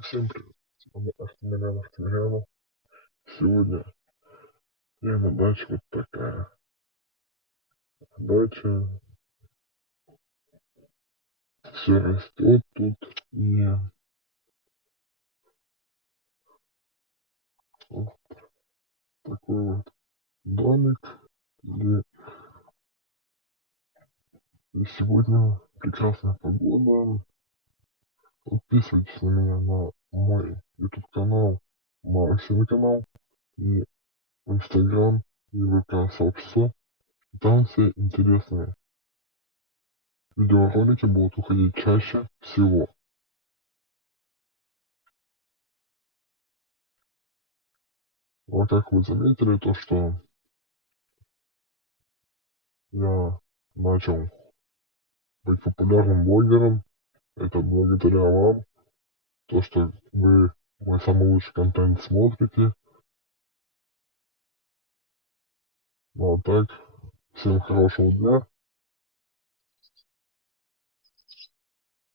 Всем привет! С вами Артемирянов. Сегодня я на даче, вот такая дача. Все растет тут. И вот такой вот домик. И сегодня прекрасная погода. Подписывайтесь на меня на мой YouTube канал, Максим канал, и Инстаграм, и ВК сообщество. Там все интересные видеоролики будут уходить чаще всего. Вот как вы заметили, то что я начал быть популярным блогером. Это благодаря вам. То, что вы мой самый лучший контент смотрите. Ну а так, всем хорошего дня.